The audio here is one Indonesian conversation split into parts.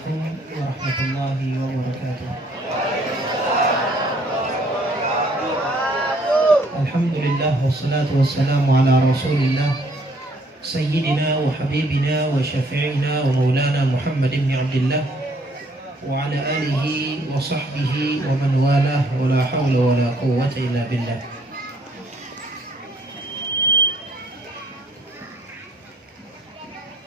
Assalamualaikum warahmatullahi wabarakatuh. Alhamdulillah wassalatu wassalamu ala Rasulillah Sayyidina wa habibina wa syafi'ina wa maulana Muhammad ibn Abdullah wa ala alihi wa sahbihi wa man walah wa la hawla wa la quwwata illa billah.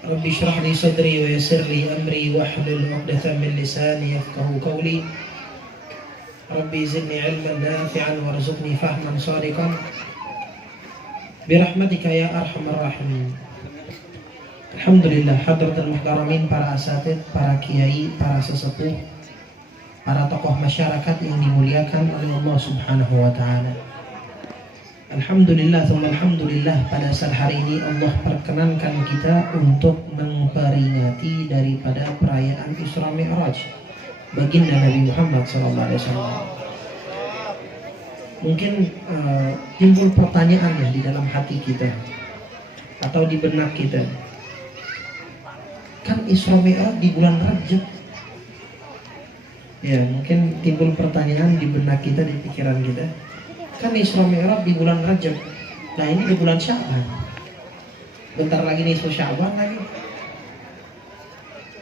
Rabbi shrah li sadri wa yassir li amri wahlul 'uqdatam min lisani yafqahu qawli. Rabbi zidni 'ilman nafi'an warzuqni fahman shadiqan birahmatika ya arhamar rahimin. Alhamdulillah, hadratul muhtaramin, para asatidz, para kiai, para sesepuh, para tokoh masyarakat yang dimuliakan oleh Allah Subhanahu wa taala. Alhamdulillah, alhamdulillah, pada saat hari ini Allah perkenankan kita untuk memperingati daripada perayaan Isra Mi'raj baginda Nabi Muhammad SAW. Mungkin timbul pertanyaan ya di dalam hati kita atau di benak kita. Kan Isra Mi'raj di bulan Rajab. Ya, mungkin timbul pertanyaan di benak kita, di pikiran kita. Kan Isra Mi'raj di bulan Rajab. Nah, ini di bulan Sya'ban. Bentar lagi nih Sya'ban lagi.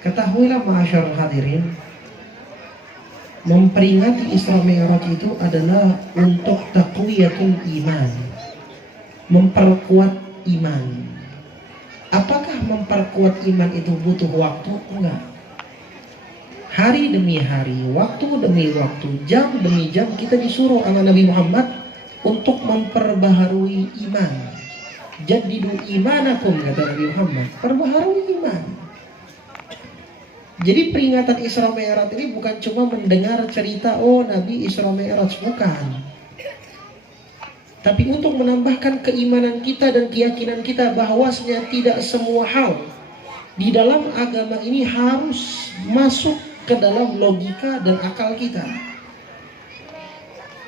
Ketahuilah ma'asyarul hadirin, memperingati Isra Mi'raj itu adalah untuk taqwiyatul iman, memperkuat iman. Apakah memperkuat iman itu butuh waktu? Enggak. Hari demi hari, waktu demi waktu, jam demi jam kita disuruh oleh Nabi Muhammad untuk memperbaharui iman. Jaddidu imanakum, kata Nabi Muhammad, perbaharui iman. Jadi peringatan Isra Mi'raj ini bukan cuma mendengar cerita oh Nabi Isra Mi'raj, bukan. Tapi untuk menambahkan keimanan kita dan keyakinan kita bahwasanya tidak semua hal di dalam agama ini harus masuk ke dalam logika dan akal kita.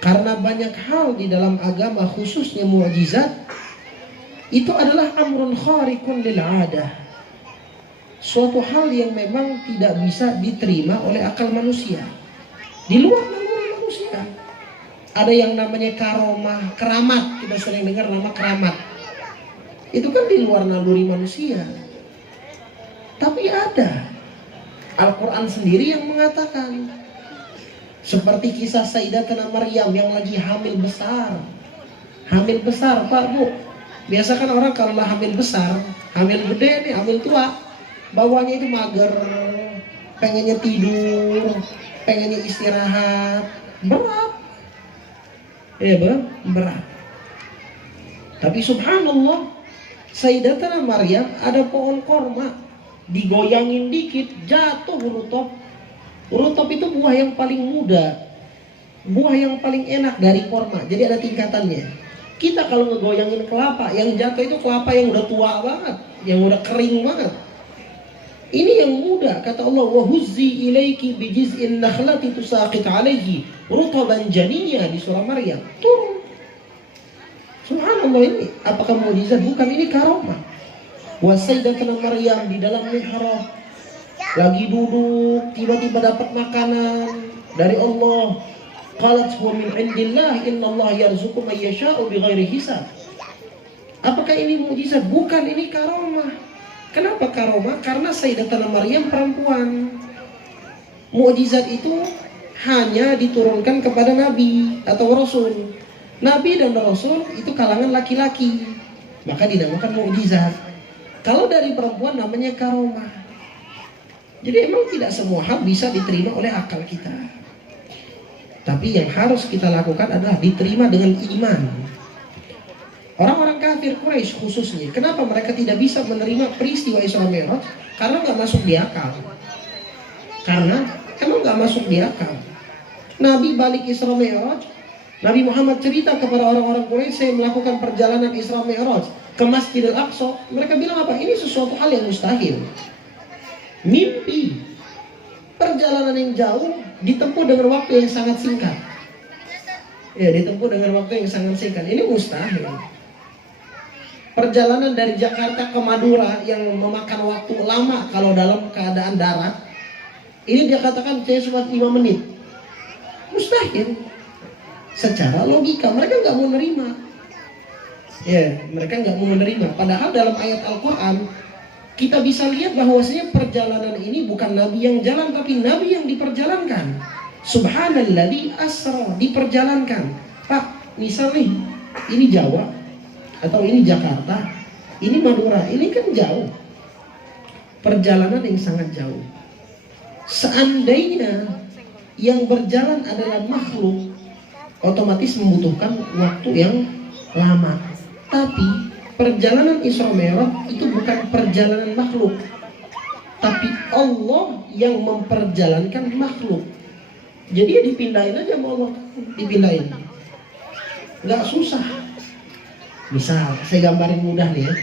Karena banyak hal di dalam agama, khususnya mukjizat, itu adalah amrun khariqun lil 'adah. Suatu hal yang memang tidak bisa diterima oleh akal manusia, di luar naluri manusia. Ada yang namanya karomah, keramat. Kita sering dengar nama keramat. Itu kan di luar naluri manusia. Tapi ada. Al-Quran sendiri yang mengatakan, seperti kisah Sayyidatuna Maryam yang lagi hamil besar. Hamil besar, Pak, Bu. Biasa kan orang kalau hamil besar, hamil gede nih, hamil tua, bawahnya itu mager, pengennya tidur, pengennya istirahat, berat. Ya, berat. Tapi subhanallah, Sayyidatuna Maryam ada pohon korma, digoyangin dikit, jatuh urutop. Urutop itu buah yang paling muda, buah yang paling enak dari korma. Jadi ada tingkatannya. Kita kalau ngegoyangin kelapa, yang jatuh itu kelapa yang udah tua banget, yang udah kering banget. Ini yang muda, kata Allah, wa huzzi ilaiki bijiz'in nakhlati tusaqit alaihi rutaban janiyya, di surah Maryam. Turun. Subhanallah, ini apakah mukjizat? Bukan, ini karomah. Wa sayyidatuna Maryam di dalam mihrab lagi duduk, tiba-tiba dapat makanan dari Allah. Qalat huwa min indillah innallaha yarzuqu man yasha'u bighairi hisab. Apakah ini mukjizat? Bukan, ini karomah. Kenapa karomah? Karena Sayyidatuna Maryam perempuan. Mukjizat itu hanya diturunkan kepada nabi atau rasul. Nabi dan rasul itu kalangan laki-laki, maka dinamakan mukjizat. Kalau dari perempuan namanya karomah. Jadi emang tidak semua hal bisa diterima oleh akal kita. Tapi yang harus kita lakukan adalah diterima dengan iman. Orang-orang kafir Quraisy khususnya, kenapa mereka tidak bisa menerima peristiwa Isra Mi'raj? Karena nggak masuk di akal. Karena emang nggak masuk di akal. Nabi balik Isra Mi'raj, Nabi Muhammad cerita kepada orang-orang Quraisy, saya melakukan perjalanan Isra Mi'raj ke Masjidil Aqsa. Mereka bilang apa? Ini sesuatu hal yang mustahil. Mimpi. Perjalanan yang jauh ditempuh dengan waktu yang sangat singkat. Ya, ditempuh dengan waktu yang sangat singkat. Ini mustahil. Perjalanan dari Jakarta ke Madura yang memakan waktu lama kalau dalam keadaan darat, Ini dia katakan saya sholat 5 menit. Mustahil. Secara logika mereka nggak mau nerima. Ya, mereka nggak mau menerima. Padahal dalam ayat Al-Quran kita bisa lihat bahwasanya perjalanan ini bukan Nabi yang jalan, tapi Nabi yang diperjalankan. Subhanalladzi asra, diperjalankan. Pak, misal nih, ini Jawa atau ini Jakarta, ini Madura, ini kan jauh. Perjalanan yang sangat jauh. Seandainya yang berjalan adalah makhluk, otomatis membutuhkan waktu yang lama. Tapi perjalanan Isra Mi'raj itu bukan perjalanan makhluk, tapi Allah yang memperjalankan makhluk. Jadi ya dipindahin aja sama Allah, dipindahin. Nggak susah. Misal, saya gambarin mudah nih ya.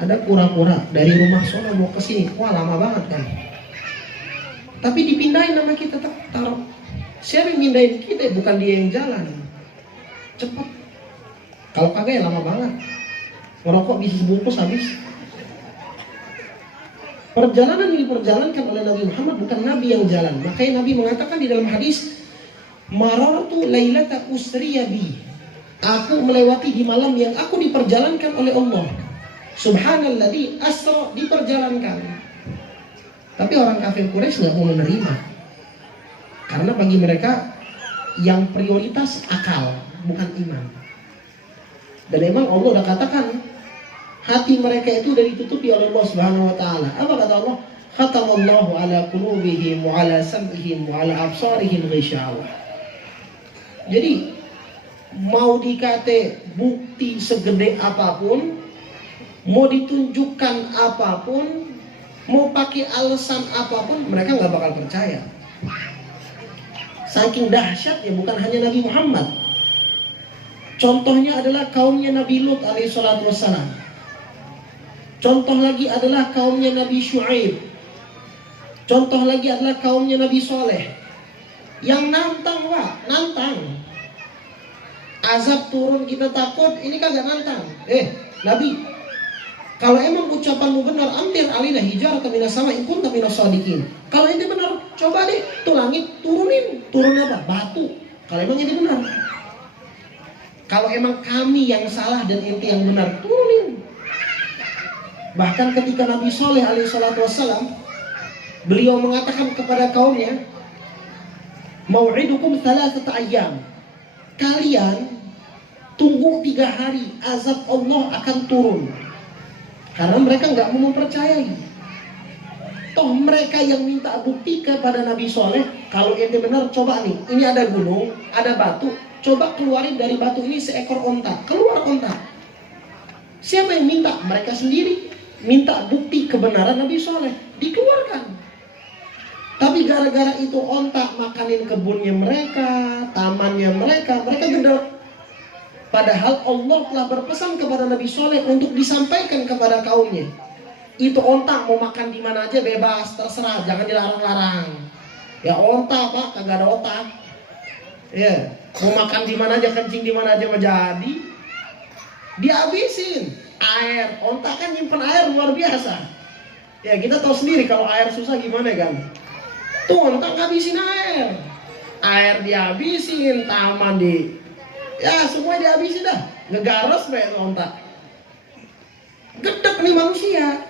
Ada kura-kura dari rumah sono mau ke sini, wah lama banget kan. Tapi dipindahin sama kita, taruh. Siapa yang pindahin kita? Bukan dia yang jalan. Cepet. Kalau kagak ya lama banget. Ngerokok bisa sebungkus habis. Perjalanan yang diperjalankan oleh Nabi Muhammad bukan Nabi yang jalan. Makanya Nabi mengatakan di dalam hadis, marartu lailata usriya bi. Aku melewati di malam yang aku diperjalankan oleh Allah. Subhanalladzi asra, diperjalankan. Tapi orang kafir Quraisy nggak mau menerima, karena bagi mereka yang prioritas akal, bukan iman. Dan memang Allah udah katakan hati mereka itu udah ditutupi oleh Allah Subhanahu Wa Taala. Apa kata Allah? Khatamallahu ala qulubihim wa ala sam'ihim wa ala absarihim ghishawa. Jadi mau dikate bukti segede apapun, mau ditunjukkan apapun, mau pakai alasan apapun, mereka nggak bakal percaya. Saking dahsyatnya bukan hanya Nabi Muhammad. Contohnya adalah kaumnya Nabi Lut alaihissalatu wassalam. Contoh lagi adalah kaumnya Nabi Syuaib. Contoh lagi adalah kaumnya Nabi Soleh. Yang nantang, Pak, nantang. Azab turun kita takut, ini kagak nantang. Nabi, kalau emang ucapanmu benar, ambil alina hijaratan minas sama in kunta minas shadiqin. Kalau ini benar, coba deh tuh langit turunin. Turun apa? Batu. Kalau emang ini benar. Kalau emang kami yang salah dan inti yang benar, turunin. Bahkan ketika Nabi Soleh alaihissalatu wassalam, beliau mengatakan kepada kaumnya, mau'idukum thalathata ayyam. Kalian tunggu 3 hari, azab Allah akan turun. Karena mereka nggak mau mempercayai. Toh mereka yang minta bukti kepada Nabi Soleh, kalau ini benar, coba nih, ini ada gunung, ada batu, coba keluarin dari batu ini seekor onta. Keluar onta. Siapa yang minta? Mereka sendiri minta bukti kebenaran Nabi Soleh, dikeluarkan. Tapi gara-gara itu onta makanin kebunnya mereka, tamannya mereka gedor. Padahal Allah telah berpesan kepada Nabi Soleh untuk disampaikan kepada kaumnya. Itu onta mau makan di mana aja bebas, terserah, jangan dilarang-larang. Ya onta Pak, kagak ada otak. Ya, mau makan di mana aja, kencing di mana aja mah jadi. Dihabisin air. Onta kan nyimpen air luar biasa. Ya kita tahu sendiri kalau air susah gimana kan. Tuh onta ngabisin air. Air dihabisin, taman ya semua dihabisin dah. Ngegaros kayak onta. Gedek nih manusia.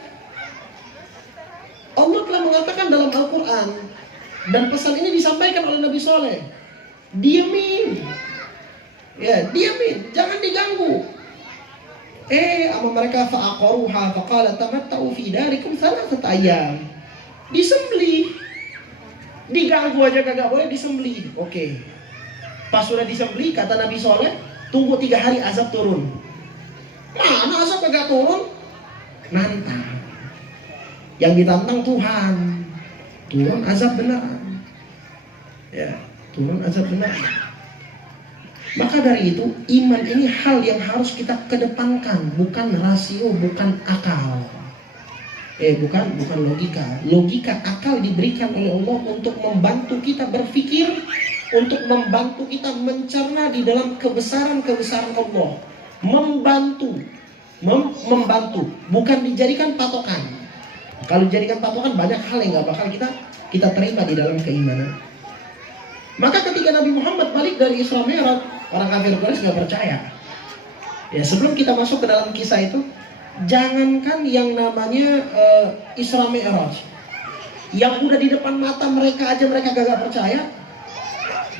Allah telah mengatakan dalam Al-Quran, dan pesan ini disampaikan oleh Nabi Soleh, diamin. Ya, diamin, jangan diganggu. Sama mereka fa'aqaruha faqala tamatta'u fi darikum thalathata ayyam. Disembelih. Diganggu aja kagak boleh, disembelih. Oke. Pas sudah disembelih, kata Nabi Soleh, tunggu 3 hari azab turun. Mana azab kagak turun? Nantang. Yang ditantang Tuhan. Turun azab beneran. Ya, turun azab beneran. Maka dari itu, iman ini hal yang harus kita kedepankan, bukan rasio, bukan akal. Bukan logika. Logika, akal diberikan oleh Allah untuk membantu kita berpikir, untuk membantu kita mencerna di dalam kebesaran-kebesaran Allah. Membantu, bukan dijadikan patokan. Kalau dijadikan patokan banyak hal yang nggak bakal kita kita terima di dalam keimanan. Maka ketika Nabi Muhammad balik dari Isra Mi'raj, orang kafir Quraisy nggak percaya. Ya, sebelum kita masuk ke dalam kisah itu, jangankan yang namanya Isra Mi'raj, yang udah di depan mata mereka aja mereka gak percaya.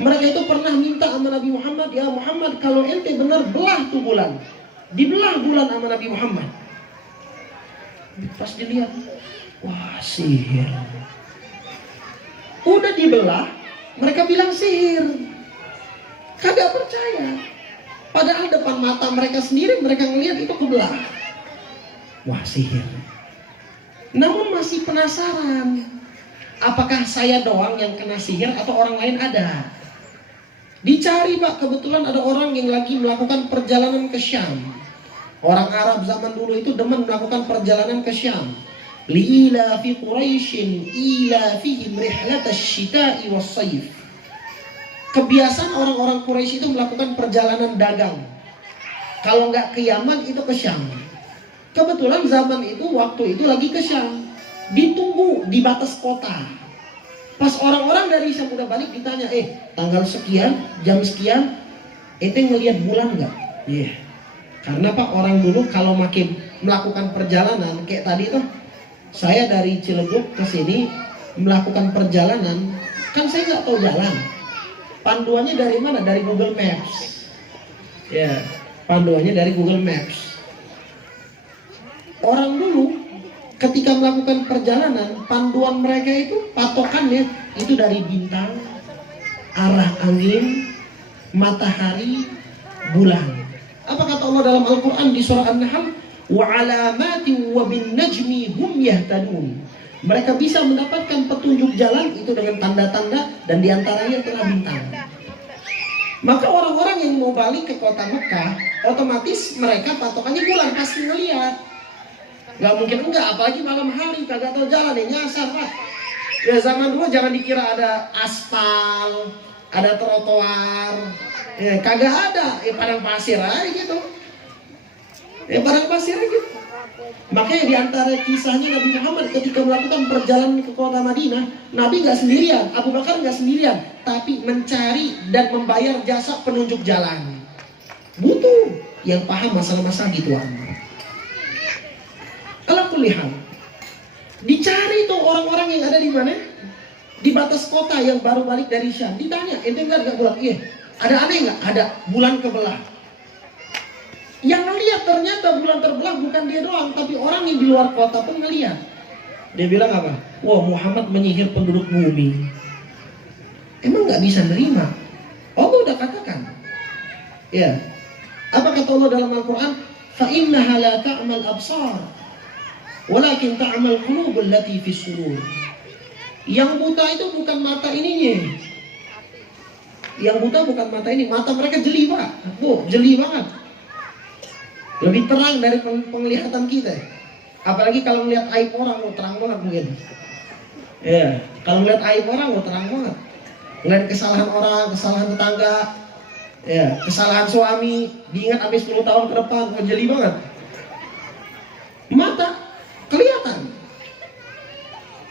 Mereka itu pernah minta sama Nabi Muhammad, ya Muhammad, kalau ente benar belah tuh bulan. Dibelah bulan sama Nabi Muhammad. Pas dilihat, wah sihir. Udah dibelah, mereka bilang sihir. Kagak percaya. Padahal depan mata mereka sendiri mereka ngelihat itu kebelah. Wah sihir. Namun masih penasaran, apakah saya doang yang kena sihir atau orang lain ada? Dicari Pak, kebetulan ada orang yang lagi melakukan perjalanan ke Syam. Orang Arab zaman dulu itu demen melakukan perjalanan ke Syam. Li'ila fi Quraisyin ila fihim rihlatasy syita'i was-sayf. Kebiasaan orang-orang Quraisy itu melakukan perjalanan dagang. Kalau nggak ke Yaman itu ke Syam. Kebetulan zaman itu waktu itu lagi ke Syam. Ditunggu di batas kota. Pas orang-orang dari Syam udah balik ditanya, tanggal sekian, jam sekian, ente ngelihat bulan nggak? Iya. Karena Pak, orang dulu kalau melakukan perjalanan kayak tadi tuh, saya dari Ciledug ke sini melakukan perjalanan, kan saya nggak tahu jalan. Panduannya dari mana? Dari Google Maps. Ya, panduannya dari Google Maps. Orang dulu ketika melakukan perjalanan, panduan mereka itu patokannya itu dari bintang, arah angin, matahari, bulan. Apa kata Allah dalam Al-Quran di surah An-Nahl? Wa alamati wa bin najmi hum yahtadun. Mereka bisa mendapatkan petunjuk jalan itu dengan tanda-tanda dan diantaranya adalah bintang. Maka orang-orang yang mau balik ke kota Mekah, otomatis mereka patokannya bulan, pasti ngelihat. Gak mungkin enggak, apalagi malam hari kagak tahu jalan, nyasar Pak. Ya zaman dulu jangan dikira ada aspal, ada trotoar, ya kagak ada, ya padang pasir aja gitu. Ya padang pasir aja gitu. Makanya di antara kisahnya Nabi Muhammad ketika melakukan perjalanan ke kota Madinah, Nabi gak sendirian, Abu Bakar gak sendirian, tapi mencari dan membayar jasa penunjuk jalan. Butuh yang paham masalah-masalah gituan. Alhamdulillah, dicari tuh orang-orang yang ada di mana? Di batas kota yang baru balik dari Syam. Ditanya, ente nggak bulan? Iya. Ada aneh nggak? Ada, bulan kebelah. Yang ngelihat ternyata bulan terbelah bukan dia doang, tapi orang yang di luar kota pun ngelihat. Dia bilang apa? Wah, Muhammad menyihir penduduk bumi. Emang nggak bisa nerima? Allah udah katakan. Ya. Apa kata Allah dalam Al-Quran? Fa innaha la ta'mal absar, walakin ta'mal qulubul lati fis sudur. Yang buta itu bukan mata ininya. Yang buta bukan mata ini, mata mereka jeli Pak. Jeli banget. Lebih terang dari penglihatan kita. Apalagi kalau melihat aib orang, terang banget mungkin. Ya, kalau melihat aib orang, terang banget. Melihat kesalahan orang, kesalahan tetangga, ya, kesalahan suami, diingat sampai 10 tahun ke depan, jeli banget. Mata kelihatan.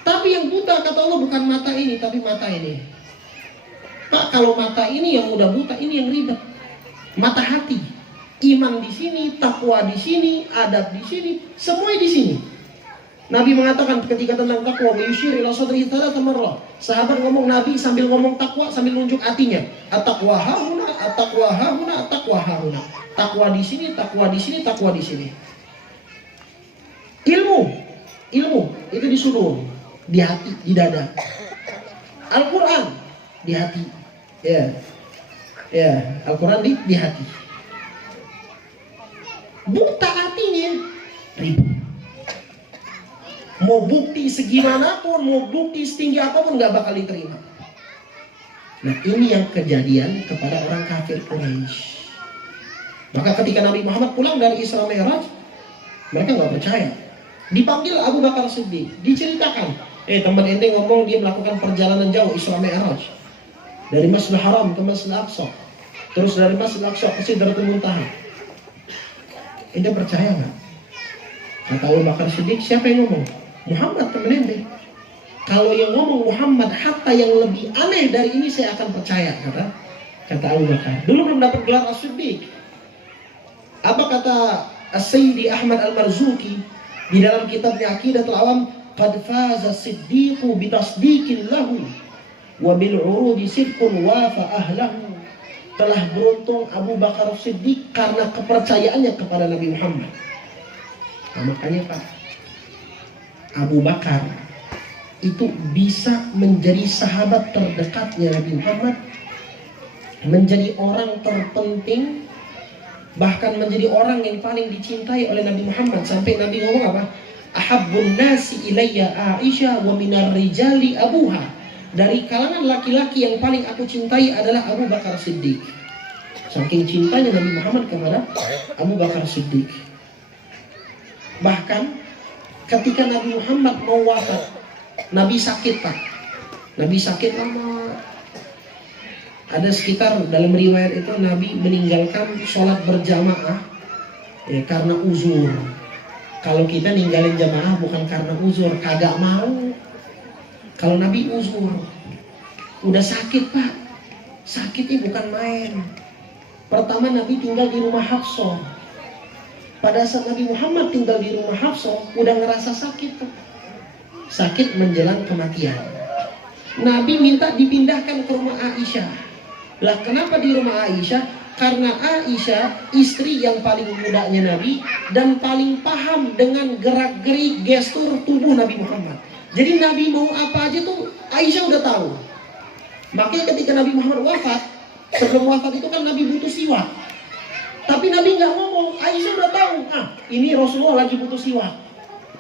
Tapi yang buta kata Allah bukan mata ini, tapi mata ini. Pak, kalau mata ini yang udah buta, ini yang ribet. Mata hati, iman di sini, takwa di sini, adab di sini, semua di sini. Nabi mengatakan ketika tentang takwa, yushir ila sadrihi thalath marrah. Sahabat ngomong, Nabi sambil ngomong takwa sambil nunjuk hatinya. At-taqwa hauna, at-taqwa hauna, at-taqwa hauna. Takwa di sini, takwa di sini, takwa di sini. Ilmu itu di sudur, di hati, di dada. Al-Quran di hati, ya, Al-Quran di hati. Buta hatinya ribut. Mau bukti segimanapun, mau bukti setinggi apapun nggak bakal diterima. Nah ini yang kejadian kepada orang kafir Quraisy. Maka ketika Nabi Muhammad pulang dari Isra Mi'raj, mereka nggak percaya. Dipanggil Abu Bakar Siddiq, diceritakan, teman ente ngomong dia melakukan perjalanan jauh Isra Mi'raj dari Masjidil Haram ke Masjidil Aqsa, terus dari Masjidil Aqsa ke Sidratul Muntaha. Ente percaya nggak? Kata Abu Bakar Siddiq, siapa yang ngomong? Muhammad teman ente. Kalau yang ngomong Muhammad, hatta yang lebih aneh dari ini saya akan percaya, kata Abu Bakar. Dulu belum dapat gelar As-Siddiq. Apa kata As-Sayyidi Ahmad Al-Marzuki di dalam kitabnya Aqidatul Awam? Qad faza siddiqu bitasdiqin lahu wa bil urudi sidqun wafa ahlahu. Telah beruntung Abu Bakar Siddiq karena kepercayaannya kepada Nabi Muhammad. Nah, makanya Pak, Abu Bakar itu bisa menjadi sahabat terdekatnya Nabi Muhammad, menjadi orang terpenting, bahkan menjadi orang yang paling dicintai oleh Nabi Muhammad. Sampai Nabi ngomong apa? Ahabbun nasi ilayya Aisyah wa minar rijali abuha. Dari kalangan laki-laki yang paling aku cintai adalah Abu Bakar Siddiq. Saking cintanya Nabi Muhammad kepada Abu Bakar Siddiq. Bahkan ketika Nabi Muhammad mau wafat, Nabi sakit Pak. Nabi sakit lama. Ada sekitar dalam riwayat itu Nabi meninggalkan sholat berjamaah ya, karena uzur. Kalau kita ninggalin jamaah bukan karena uzur, kagak mau. Kalau Nabi uzur, udah sakit Pak. Sakitnya bukan main. Pertama Nabi tinggal di rumah Hafsah. Pada saat Nabi Muhammad tinggal di rumah Hafsah, udah ngerasa sakit Pak. Sakit menjelang kematian. Nabi minta dipindahkan ke rumah Aisyah. Lah kenapa di rumah Aisyah? Karena Aisyah istri yang paling mudanya Nabi dan paling paham dengan gerak-gerik gestur tubuh Nabi Muhammad. Jadi Nabi mau apa aja tuh Aisyah udah tahu. Makanya ketika Nabi Muhammad wafat, sebelum wafat itu kan Nabi butuh siwak. Tapi Nabi nggak ngomong, Aisyah udah tahu. Ini Rasulullah lagi butuh siwak.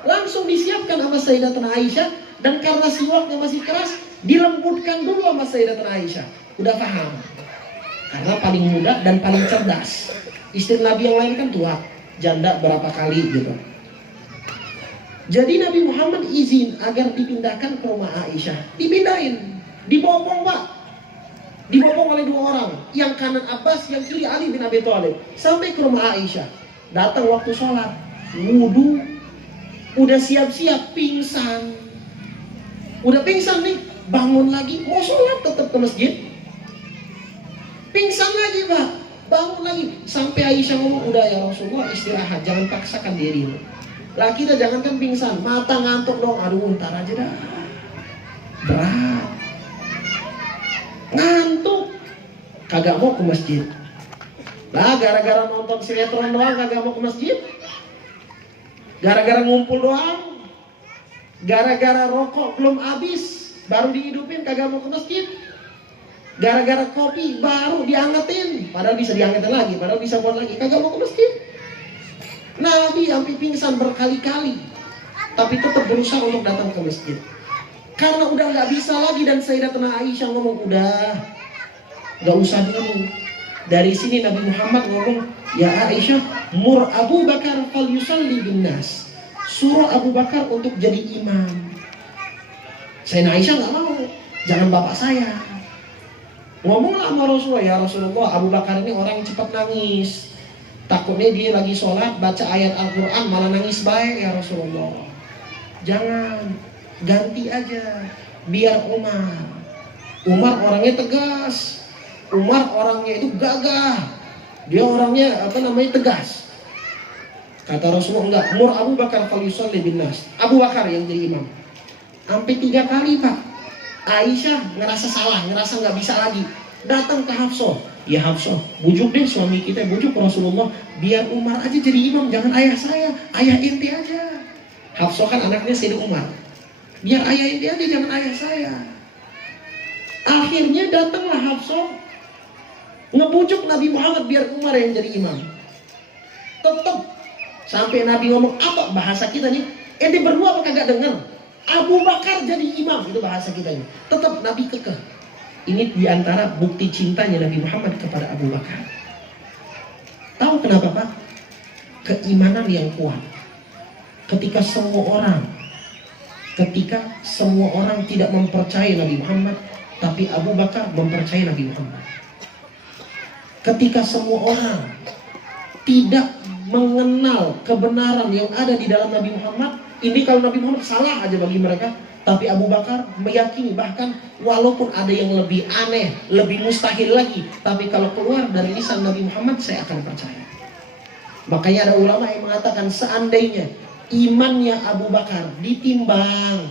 Langsung disiapkan sama Sayyidatuna Aisyah, dan karena siwaknya masih keras, dilembutkan dulu sama Sayyidatuna Aisyah. Udah paham. Karena paling muda dan paling cerdas. Istri Nabi yang lain kan tua, janda berapa kali gitu. Jadi Nabi Muhammad izin agar dipindahkan ke rumah Aisyah. Dipindahin, dibopong Pak. Dibopong oleh dua orang, yang kanan Abbas, yang kiri Ali bin Abi Thalib. Sampai ke rumah Aisyah. Datang waktu sholat, wudu, udah siap-siap pingsan. Udah pingsan nih, bangun lagi, mau sholat tetap ke masjid. Pingsan lagi Pak, bangun lagi. Sampai Aisyah ngomong, udah ya Rasulullah istirahat, jangan paksakan dirimu. Lah kita jangankan pingsan, mata ngantuk dong, aduh ntar aja dah. Berat. Ngantuk. Kagak mau ke masjid. Lah gara-gara nonton sinetron doang kagak mau ke masjid. Gara-gara ngumpul doang. Gara-gara rokok belum habis, baru dihidupin kagak mau ke masjid. Gara-gara kopi baru diangetin, padahal bisa diangetin lagi, padahal bisa buat lagi, kagak mau ke masjid. Nabi sampai pingsan berkali-kali, tapi tetap berusaha untuk datang ke masjid. Karena udah nggak bisa lagi, dan Sayyidatuna Aisyah ngomong, udah nggak usah dulu. Dari sini Nabi Muhammad ngomong, ya Aisyah, mur Abu Bakar fal yusalli bin nas. Suruh Abu Bakar untuk jadi imam. Sayyidatuna Aisyah nggak mau, jangan bapak saya. Ngomonglah sama Rasulullah, ya Rasulullah, Abu Bakar ini orang yang cepat nangis. Takutnya dia lagi sholat, baca ayat Al-Quran malah nangis baik ya Rasulullah. Jangan, ganti aja. Biar Umar. Umar orangnya tegas. Umar orangnya itu gagah. Dia orangnya tegas. Kata Rasulullah, enggak, mur Abu Bakar fal yusalli bin nas. Abu Bakar yang jadi imam. Sampai 3 kali Pak. Aisyah ngerasa salah, ngerasa nggak bisa lagi. Datang ke Hafsah. Ya Hafsah, bujuk deh suami kita, bujuk Rasulullah, biar Umar aja jadi imam, jangan ayah saya, ayah inti aja. Hafsah kan anaknya Sayyidina Umar. Biar ayah inti aja, jangan ayah saya. Akhirnya datanglah Hafsah ngebujuk Nabi Muhammad biar Umar yang jadi imam. Tetap sampai Nabi ngomong, apa bahasa kita nih? Ente berdua apa kagak dengar? Abu Bakar jadi imam, itu bahasa kita ini. Tetap Nabi kekeh. Ini diantara bukti cintanya Nabi Muhammad kepada Abu Bakar. Tahu kenapa Pak? Keimanan yang kuat. Ketika semua orang tidak mempercayai Nabi Muhammad, tapi Abu Bakar mempercayai Nabi Muhammad. Ketika semua orang tidak mengenal kebenaran yang ada di dalam Nabi Muhammad, ini kalau Nabi Muhammad salah aja bagi mereka, Tapi Abu Bakar meyakini, bahkan walaupun ada yang lebih aneh, lebih mustahil lagi, tapi kalau keluar dari lisan Nabi Muhammad, saya akan percaya. Makanya ada ulama yang mengatakan seandainya imannya Abu Bakar ditimbang,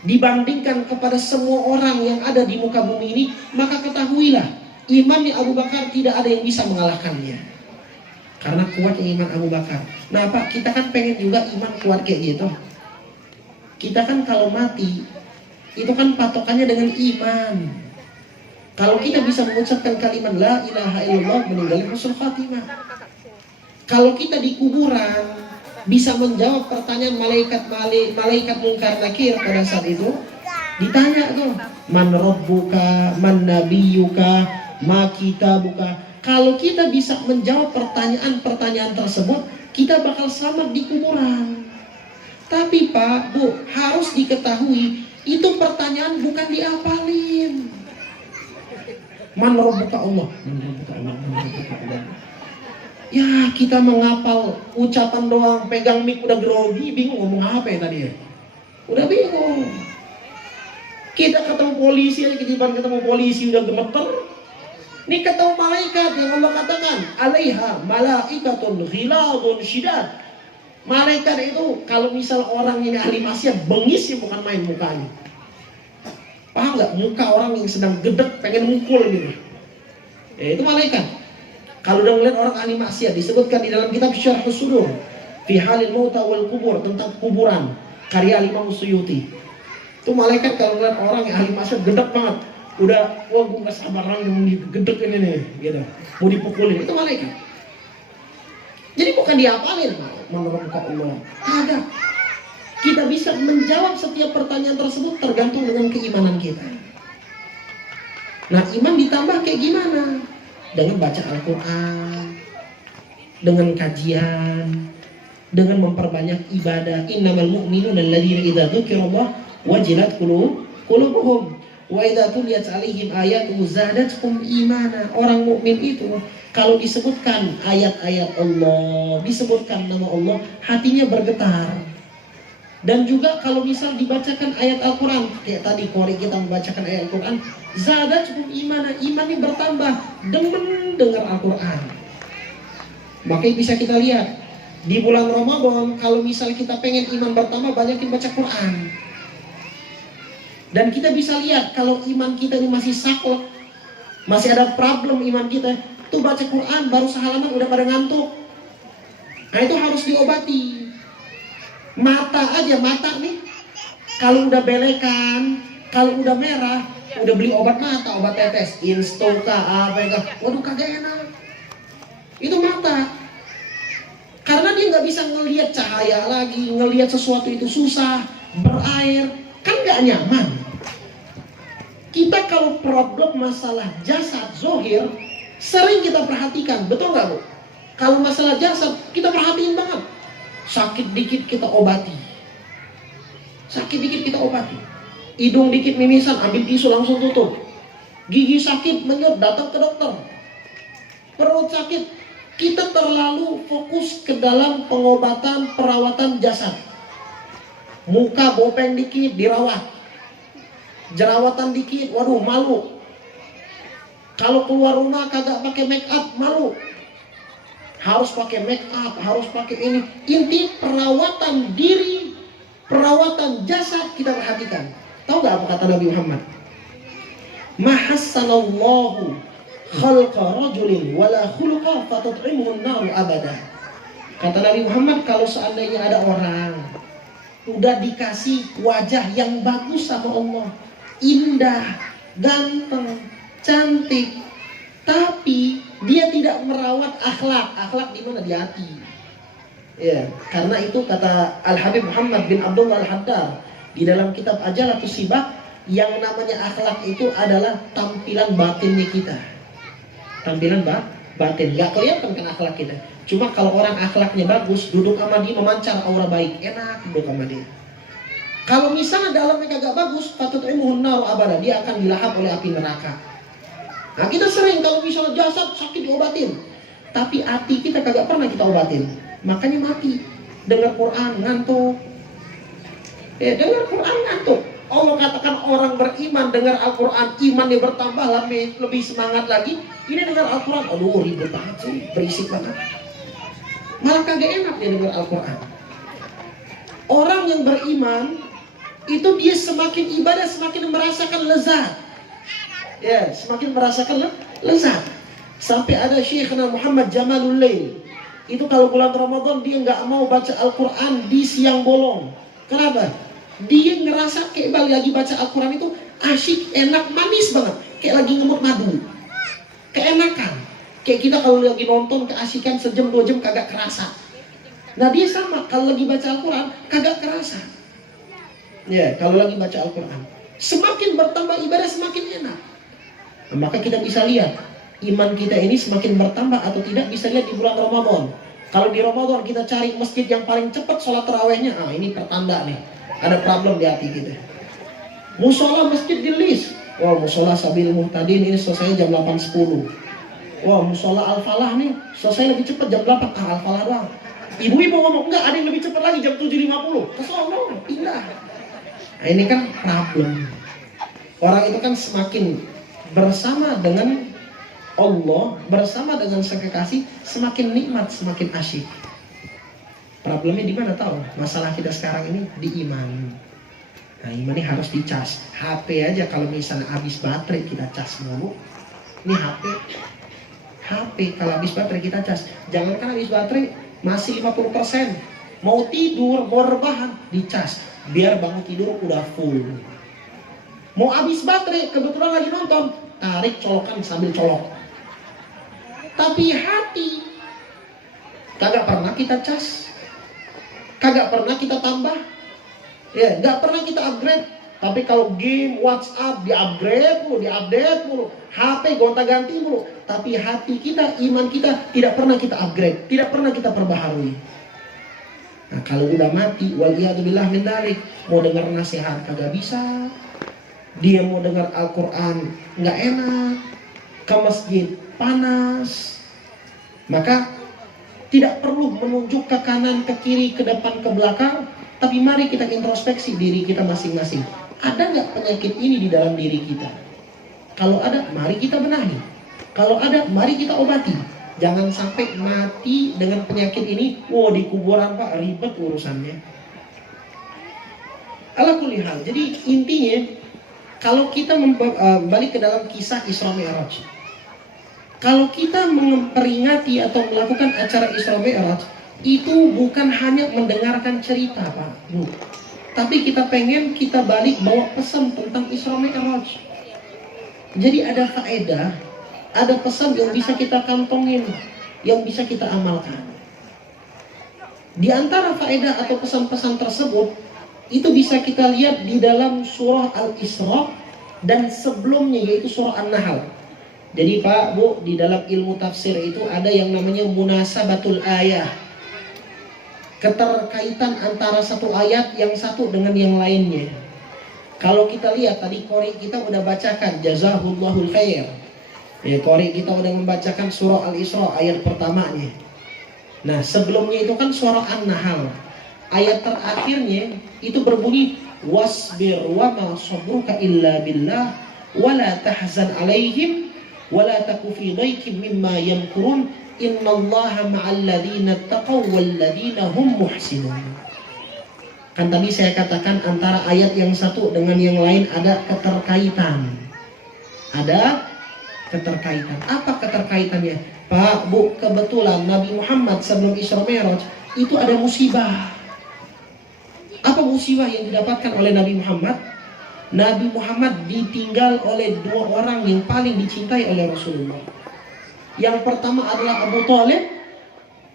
dibandingkan kepada semua orang yang ada di muka bumi ini, maka ketahuilah imannya Abu Bakar tidak ada yang bisa mengalahkannya. Karena kuatnya iman Abu Bakar. Nah Pak, kita kan pengen juga iman kuat kayak gitu. Kita kan kalau mati, itu kan patokannya dengan iman. Kalau kita bisa mengucapkan kalimat La ilaha illallah, meninggal husnul khatimah. Kalau kita di kuburan bisa menjawab pertanyaan malaikat mungkar nakir pada saat itu, ditanya tuh, man rabbuka, man nabiyuka, ma kitabuka. Kalau kita bisa menjawab pertanyaan-pertanyaan tersebut, kita bakal selamat di kuburan. Tapi Pak, Bu, harus diketahui, itu pertanyaan bukan diapalin. Man rabbuka Allah, man rabbuka Allah, man rabbuka Allah. Ya kita menghafal ucapan doang, pegang mic udah grogi, bingung ngomong apa ya tadi ya. Udah bingung. Kita ketemu polisi aja, ketemu polisi udah gemeter. Ini ketemu malaikat yang Allah katakan, alaiha malaikatun ghiladun syidad. Malaikat itu kalau misal orang ini ahli maksiat, bengis ya bukan main mukanya. Paham nggak? Muka orang yang sedang gedek pengen mukul gitu. Ya itu malaikat. Kalau udah ngeliat orang ahli maksiat, disebutkan di dalam kitab Syarhus Sudur fi halil mauta wal kubur, tentang kuburan, karya Imam Suyuti. Itu malaikat kalau ngeliat orang yang ahli maksiat gedek banget, udah wah gue gak sabar orang yang gedek ini nih gitu, mau dipukulin, itu malaikat. Jadi bukan diapalin menurut Allah, ada. Kita bisa menjawab setiap pertanyaan tersebut tergantung dengan keimanan kita. Nah iman ditambah kayak gimana? Dengan baca Al-Quran, dengan kajian, dengan memperbanyak ibadah. Innamal mu'minuna alladzina idza dzukirallah wajilat qulubuhum wa idza tuliyat 'alaihim ayatuhu zadatkum imana. Orang mukmin itu kalau disebutkan ayat-ayat Allah, disebutkan nama Allah, hatinya bergetar. Dan juga kalau misal dibacakan ayat Al-Quran, kayak tadi Qori kita membacakan ayat Al-Quran, zadatkum imana, imannya bertambah, demen dengar Al-Quran. Makanya bisa kita lihat di bulan Ramadan, kalau misal kita pengen iman bertambah, banyakin baca Quran. Dan kita bisa lihat kalau iman kita ini masih saklek, masih ada problem iman kita, tuh baca Quran baru sehalaman udah pada ngantuk. Nah itu harus diobati. Mata aja, mata nih kalau udah belekan, kalau udah merah, udah beli obat mata, obat tetes, Instoka, apa ya, waduh kagak enak. Itu mata. Karena dia nggak bisa ngelihat cahaya lagi, ngelihat sesuatu itu susah, berair, kan nggak nyaman. Kita kalau problem masalah jasad, zohir, sering kita perhatikan, betul nggak Bu? Kalau masalah jasad, kita perhatiin banget. Sakit dikit kita obati. Sakit dikit kita obati. Hidung dikit mimisan, ambil tisu langsung tutup. Gigi sakit, menyut, datang ke dokter. Perut sakit, kita terlalu fokus ke dalam pengobatan, perawatan jasad. Muka bopeng dikit, dirawat. Jerawatan dikit, waduh malu. Kalau keluar rumah kagak pakai make up, malu. Harus pakai make up, harus pakai ini. Inti perawatan diri, perawatan jasad kita perhatikan. Tahu gak apa kata Nabi Muhammad? Mahassanallahu khalqa rajulin wala khuluqa fatut'imuhun naru abada. Kata Nabi Muhammad, kalau seandainya ada orang udah dikasih wajah yang bagus sama Allah, indah, ganteng, cantik, tapi dia tidak merawat akhlak. Akhlak di mana? Di hati. Ya, karena itu kata Al-Habib Muhammad bin Abdullah Al-Haddad di dalam kitab Ajalatus Sibak, yang namanya akhlak itu adalah tampilan batinnya kita. Tampilan batin, nggak kelihatan kan akhlak kita. Cuma kalau orang akhlaknya bagus, duduk sama dia memancar aura baik, enak duduk sama dia. Kalau misalnya dalamnya kagak bagus, fatut'imuhun naru abada, dia akan dilahap oleh api neraka. Nah kita sering kalau misalnya jasad sakit diobatin, tapi hati kita kagak pernah kita obatin, makanya mati. Dengar Quran ngantuk, dengar Quran ngantuk. Allah katakan orang beriman dengar Al-Quran, imannya bertambah lebih semangat lagi. Ini dengar Al-Quran, aduh ribet banget sih, berisik banget. Malah kagak enak dia dengar Al-Quran. Orang yang beriman itu dia semakin ibadah semakin merasakan lezat. Ya, semakin merasakan lezat. Sampai ada Syekhna Muhammad Jamalul Lail. Itu kalau bulan Ramadan dia nggak mau baca Al-Quran di siang bolong. Kenapa? Dia ngerasa kayak lagi baca Al-Quran itu asyik, enak, manis banget. Kayak lagi ngemut madu. Keenakan. Kayak kita kalau lagi nonton keasikan sejam 2 jam kagak kerasa. Nah dia sama, kalau lagi baca Al-Quran kagak kerasa. Ya, kalau lagi baca Al-Quran semakin bertambah ibadah semakin enak. Nah, maka kita bisa lihat iman kita ini semakin bertambah atau tidak bisa lihat di bulan Ramadan. Kalau di Ramadan kita cari masjid yang paling cepat sholat tarawehnya, ini pertanda nih ada problem di hati kita. Musola masjid di list. Wah, musola Sabil Muhtadin ini selesai jam 8.10. Wah, musola Al-Falah nih selesai lebih cepat jam 8. Al-Falah doang. Ibu-ibu ngomong, enggak, ada yang lebih cepat lagi jam 7.50. Kesono, pindah. Nah, ini kan problem. Orang itu kan semakin bersama dengan Allah, bersama dengan sang kekasih, semakin nikmat, semakin asyik. Problemnya di mana tahu? Masalah kita sekarang ini di iman. Nah, iman ini harus dicas. HP aja kalau misalnya habis baterai kita cas mulu. Ini HP kalau habis baterai kita cas. Jangankan habis baterai masih 50%. Mau tidur, mau rebahan, dicas. Biar bangun tidur udah full. Mau habis baterai, kebetulan lagi nonton, tarik colokan sambil colok. Tapi hati kagak pernah kita cas. Kagak pernah kita tambah, ya, nggak pernah kita upgrade. Tapi kalau game, WhatsApp di-upgrade mulu, di-update mulu, HP gonta-ganti mulu. Tapi hati kita, iman kita tidak pernah kita upgrade, tidak pernah kita perbaharui. Nah kalau udah mati, waliyadzubillah min dzalik, mau dengar nasihat kagak bisa, dia mau dengar Al-Quran nggak enak, ke masjid panas. Maka tidak perlu menunjuk ke kanan, ke kiri, ke depan, ke belakang. Tapi mari kita introspeksi diri kita masing-masing. Ada nggak penyakit ini di dalam diri kita? Kalau ada, mari kita benahi. Kalau ada, mari kita obati. Jangan sampai mati dengan penyakit ini. Wow, di kuburan Pak, ribet urusannya. Ala kulli hal. Jadi intinya, kalau kita balik ke dalam kisah Isra Mi'raj, kalau kita memperingati atau melakukan acara Isra Mi'raj, itu bukan hanya mendengarkan cerita Pak, Bu. Tapi kita pengen kita balik bawa pesan tentang Isra Mi'raj. Jadi ada faedah, ada pesan yang bisa kita kantongin, yang bisa kita amalkan. Di antara faedah atau pesan-pesan tersebut, itu bisa kita lihat di dalam surah Al-Isra dan sebelumnya, yaitu surah An-Nahl. Jadi Pak, Bu, di dalam ilmu tafsir itu ada yang namanya munasabatul ayah. Keterkaitan antara satu ayat yang satu dengan yang lainnya. Kalau kita lihat tadi qori kita udah bacakan jazahullahul khair. Ya, qori kita udah membacakan surah Al-Isra ayat pertamanya. Nah, sebelumnya itu kan surah An-Nahl. Ayat terakhirnya itu berbunyi wasbir wa ma sabruka illa billah wa la tahzan alaihim wala taku fi dhaikin mimma yamkurun innallaha ma'al ladzina taqaw wal ladzina hum muhsinun. Kan tadi saya katakan antara ayat yang satu dengan yang lain ada keterkaitan. Ada keterkaitan. Apa keterkaitannya? Pak, Bu, kebetulan Nabi Muhammad sebelum Isra Mi'raj itu ada musibah. Apa musibah yang didapatkan oleh Nabi Muhammad? Nabi Muhammad ditinggal oleh 2 orang yang paling dicintai oleh Rasulullah. Yang pertama adalah Abu Thalib,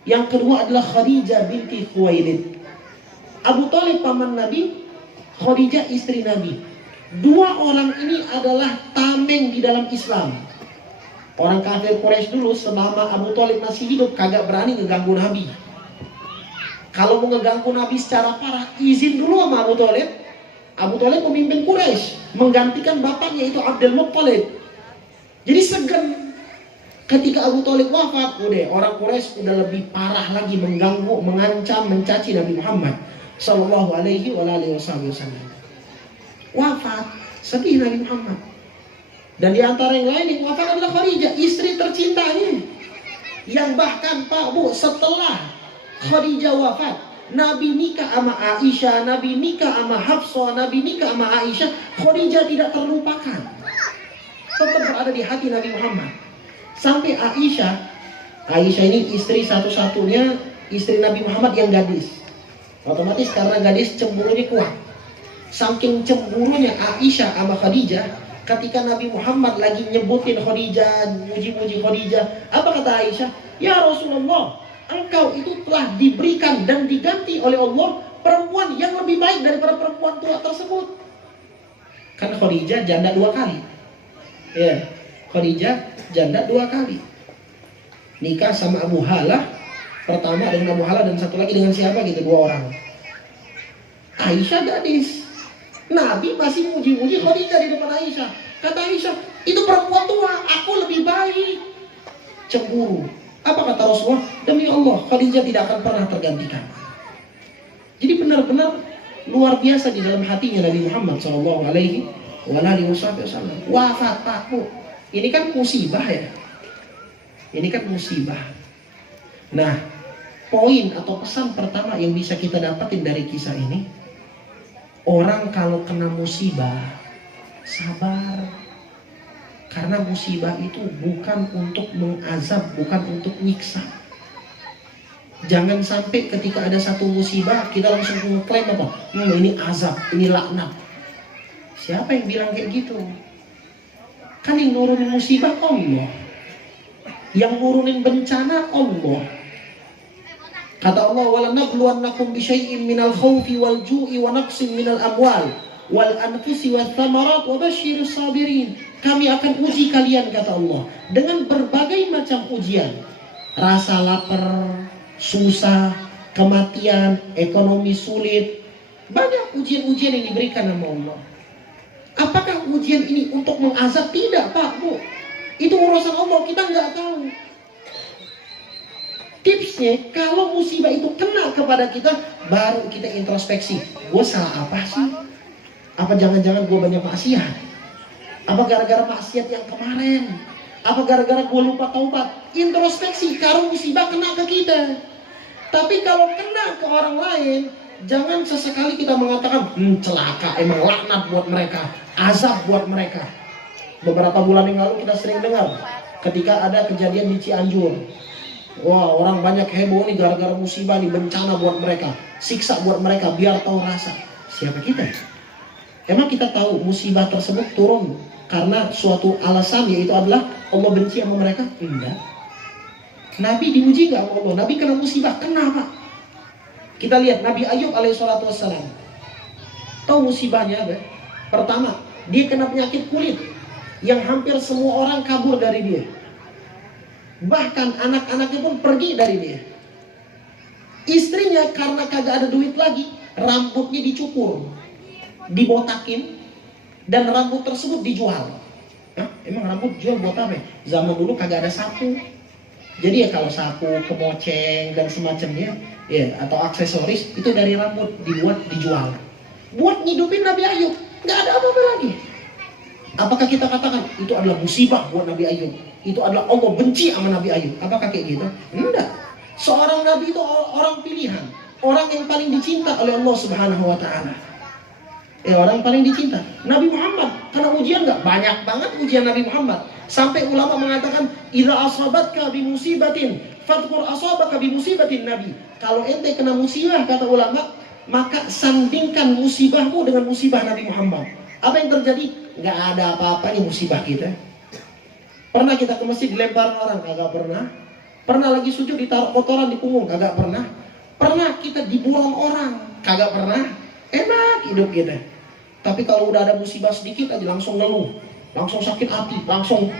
yang kedua adalah Khadijah binti Khuwailid. Abu Thalib paman Nabi, Khadijah istri Nabi. 2 orang ini adalah tameng di dalam Islam. Orang kafir Quraisy dulu selama Abu Thalib masih hidup kagak berani ngeganggu Nabi. Kalau mau ngeganggu Nabi secara parah, izin dulu sama Abu Thalib. Abu Thalib pemimpin Quraisy, menggantikan bapaknya itu Abdul Muttalib. Jadi segan ketika Abu Thalib wafat, udah orang Quraisy udah lebih parah lagi mengganggu, mengancam, mencaci Nabi Muhammad sallallahu alaihi wasallam. wafat. Sedih Nabi Muhammad. Dan di antara yang lain yang wafat adalah Khadijah, istri tercintanya. Yang bahkan Pak Bu, setelah Khadijah wafat, Nabi nikah sama Aisyah, Nabi nikah sama Hafsah, Nabi nikah sama Aisyah. Khadijah tidak terlupakan, tetap berada di hati Nabi Muhammad. Sampai Aisyah ini istri satu-satunya istri Nabi Muhammad yang gadis. Otomatis karena gadis cemburunya kuat. Saking cemburunya Aisyah sama Khadijah, ketika Nabi Muhammad lagi nyebutin Khadijah, muji-muji Khadijah, apa kata Aisyah? Ya Rasulullah, engkau itu telah diberikan dan diganti oleh Allah perempuan yang lebih baik daripada perempuan tua tersebut. Kan Khadijah janda 2 kali. Ya, Khadijah janda 2 kali. Nikah sama Abu Halah, pertama dengan Abu Halah dan satu lagi dengan siapa gitu, 2 orang. Aisyah gadis. Nabi masih muji-muji Khadijah di depan Aisyah. Kata Aisyah, itu perempuan tua, aku lebih baik. Cemburu. Apa kata Rasulullah? Demi Allah, Khadijah tidak akan pernah tergantikan. Jadi benar-benar luar biasa di dalam hatinya Nabi Muhammad SAW. Wafat Pak Bu. Ini kan musibah ya. Ini kan musibah. Nah, poin atau pesan pertama yang bisa kita dapatin dari kisah ini, orang kalau kena musibah, sabar. Karena musibah itu bukan untuk mengazab, bukan untuk nyiksa. Jangan sampai ketika ada satu musibah, kita langsung mengklaim apa? Ini azab, ini laknat. Siapa yang bilang kayak gitu? Kan yang nurunin musibah Allah. Yang nurunin bencana Allah. Kata Allah, "Walanabluwannakum bisyai'in minal khawfi wal ju'i wa naqsin minal amwal wal anfusi wath thamarat wa basyyiris sabirin." Kami akan uji kalian, kata Allah, dengan berbagai macam ujian. Rasa lapar, susah, kematian, ekonomi sulit. Banyak ujian-ujian yang diberikan sama Allah. Apakah ujian ini untuk mengazab? Tidak Pak Bu. Itu urusan Allah, kita nggak tahu. Tipsnya, kalau musibah itu kena kepada kita, baru kita introspeksi. Gue salah apa sih? Apa jangan-jangan gue banyak maksiat? Apa gara-gara maksiat yang kemarin? Apa gara-gara gue lupa taubat? Introspeksi, kalau musibah kena ke kita. Tapi kalau kena ke orang lain, jangan sesekali kita mengatakan, celaka, emang laknat buat mereka, azab buat mereka. Beberapa bulan yang lalu kita sering dengar, ketika ada kejadian di Cianjur. Wah, orang banyak heboh nih gara-gara musibah nih, bencana buat mereka, siksa buat mereka, biar tahu rasa. Siapa kita? Emang kita tahu musibah tersebut turun karena suatu alasan, yaitu adalah Allah benci sama mereka? Enggak. Nabi diuji gak sama Allah? Nabi kena musibah, kenapa? Kita lihat Nabi Ayub alaihissalatu wassalam. Tahu musibahnya apa? Pertama, dia kena penyakit kulit yang hampir semua orang kabur dari dia. Bahkan anak-anaknya pun pergi dari dia. Istrinya karena kagak ada duit lagi, rambutnya dicukur, dibotakin, dan rambut tersebut dijual. Hah? Emang rambut jual buat apa? Zaman dulu kagak ada sapu. Jadi ya kalau sapu, kemoceng dan semacamnya, ya atau aksesoris itu dari rambut dibuat dijual. Buat ngidupin Nabi Ayub, nggak ada apa-apa lagi. Apakah kita katakan itu adalah musibah buat Nabi Ayub? Itu adalah Allah benci sama Nabi Ayub? Apakah kayak gitu? Enggak. Seorang Nabi itu orang pilihan, orang yang paling dicinta oleh Allah Subhanahu Wa Taala. Orang yang paling dicinta. Nabi Muhammad kena ujian nggak? Banyak banget ujian Nabi Muhammad. Sampai ulama mengatakan, idza asabatka bi musibatin fadhkur asabaka bi musibatin Nabi. Kalau ente kena musibah, kata ulama, maka sandingkan musibahmu dengan musibah Nabi Muhammad. Apa yang terjadi? Nggak ada apa-apanya musibah kita. Pernah kita ke masjid dilempar orang? Kagak pernah. Pernah lagi sujud ditaruh kotoran di punggung? Kagak pernah. Pernah kita dibuang orang? Kagak pernah. Enak hidup kita. Tapi kalau udah ada musibah sedikit aja langsung ngeluh, langsung sakit hati, langsung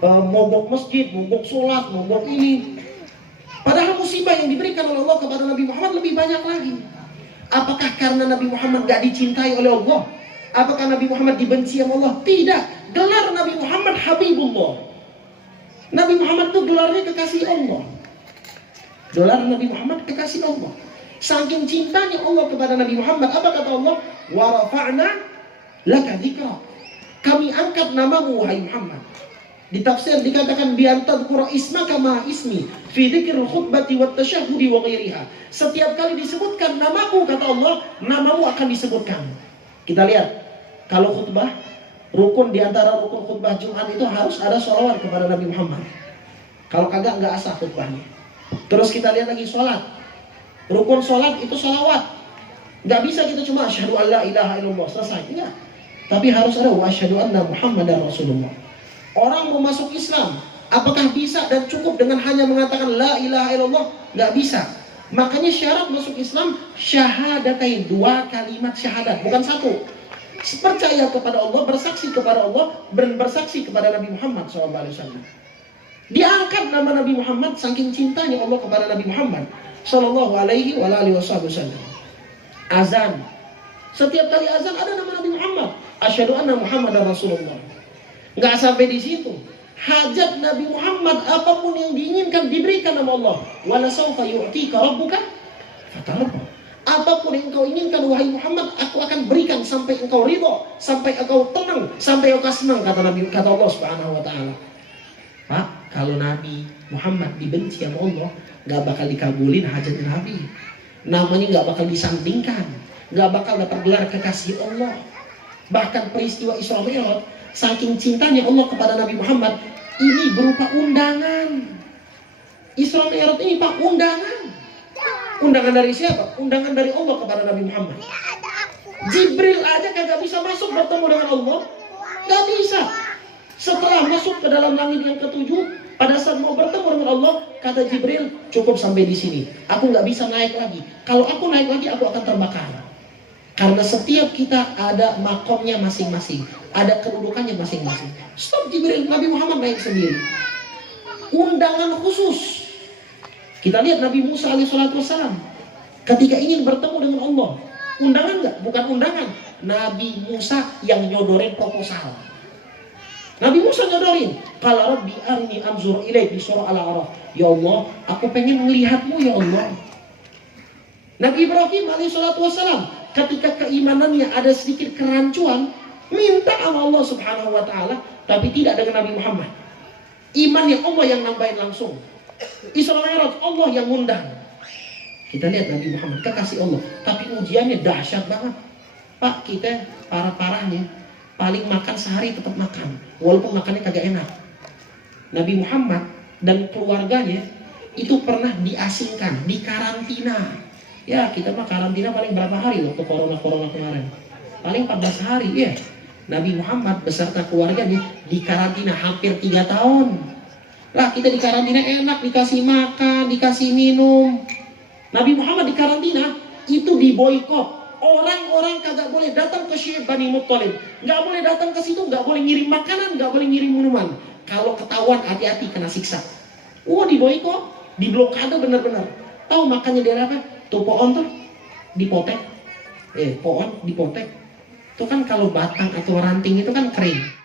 mogok masjid, mogok sholat, mogok ini. Padahal musibah yang diberikan oleh Allah kepada Nabi Muhammad lebih banyak lagi. Apakah karena Nabi Muhammad gak dicintai oleh Allah? Apakah Nabi Muhammad dibenci oleh Allah? Tidak. Gelar Nabi Muhammad Habibullah. Nabi Muhammad itu gelarnya kekasih Allah. Gelar Nabi Muhammad kekasih Allah. Saking cintanya Allah kepada Nabi Muhammad, apa kata Allah? Wa rafa'na laka dzikra. Kami angkat namamu wahai Muhammad. Di tafsir dikatakan bi'an tadhkura ismaka ma ismi fi dzikril khutbati wat tasyahhudi wa ghairiha. Setiap kali disebutkan namaku, kata Allah, namamu akan disebutkan. Kita lihat, kalau khutbah, rukun di antara rukun khutbah Jumat itu harus ada sholawat kepada Nabi Muhammad. Kalau kagak nggak asah khutbahnya. Terus kita lihat lagi sholat. Rukun sholat itu sholawat. Nggak bisa kita cuma asyhadu an la ilaha illallah selesai. Enggak. Tapi harus ada wa asyhadu anna Muhammadar Rasulullah. Orang mau masuk Islam, apakah bisa dan cukup dengan hanya mengatakan la ilaha illallah? Nggak bisa. Makanya syarat masuk Islam syahadatain, 2 kalimat syahadat, bukan 1. Percaya kepada Allah, bersaksi kepada Allah, dan bersaksi kepada Nabi Muhammad SAW. Diangkat nama Nabi Muhammad saking cintanya Allah kepada Nabi Muhammad SAW. Azan, setiap kali azan ada nama Nabi Muhammad. Asyhadu anna Muhammadar Rasulullah. Nggak sampai di situ. Hajat Nabi Muhammad apapun yang diinginkan diberikan sama Allah. Wala sawfa yu'tika rabbuka fatarda. Apapun yang engkau inginkan wahai Muhammad, aku akan berikan sampai engkau ridha, sampai engkau tenang, sampai engkau senang, kata Nabi, kata Allah Subhanahu wa taala. Pak, kalau Nabi Muhammad dibenci sama Allah, nggak bakal dikabulin hajat Nabi. Namanya nggak bakal disandingkan, nggak bakal dapat gelar kekasih Allah. Bahkan peristiwa Isra Mi'raj, saking cintanya Allah kepada Nabi Muhammad, ini berupa undangan. Isra Mi'raj ini Pak, undangan. Undangan dari siapa? Undangan dari Allah kepada Nabi Muhammad. Jibril aja kagak bisa masuk bertemu dengan Allah. Gak bisa. Setelah masuk ke dalam langit yang ketujuh, pada saat mau bertemu dengan Allah, kata Jibril, cukup sampai di sini. Aku gak bisa naik lagi. Kalau aku naik lagi, aku akan terbakar. Karena setiap kita ada makomnya masing-masing, ada kedudukannya masing-masing. Stop Jibril, Nabi Muhammad naik sendiri. Undangan khusus. Kita lihat Nabi Musa alaihissalam ketika ingin bertemu dengan Allah. Undangan nggak? Bukan undangan. Nabi Musa yang nyodorin proposal. Nabi Musa nyodorin. Qala rabbi arini anzur ilaik di surah Al-A'raf. Ya Allah, aku pengen melihatmu ya Allah. Nabi Ibrahim alaihissalam ketika keimanannya ada sedikit kerancuan, minta sama Allah Subhanahu wa taala, tapi tidak dengan Nabi Muhammad. Imannya Allah yang nambahin langsung. Isra Mi'raj Allah yang ngundang. Kita lihat Nabi Muhammad kekasih Allah, tapi ujiannya dahsyat banget. Pak, kita parah-parahnya paling makan sehari tetap makan, walaupun makannya kagak enak. Nabi Muhammad dan keluarganya itu pernah diasingkan, dikarantina. Ya, kita mah karantina paling berapa hari waktu corona kemarin? Paling 14 hari, ya. Nabi Muhammad beserta keluarganya dikarantina hampir 3 tahun. Lah, kita dikarantina enak, dikasih makan, dikasih minum. Nabi Muhammad dikarantina itu diboikot. Orang-orang kagak boleh datang ke Syekh Bani Muttalib, nggak boleh datang ke situ, nggak boleh ngirim makanan, nggak boleh ngirim minuman. Kalau ketahuan hati-hati kena siksa. Diboikot, diblokade bener-bener. Tahu makannya dari apa? Tuh pohon tuh dipotek. Pohon dipotek. Itu kan kalau batang atau ranting itu kan kering.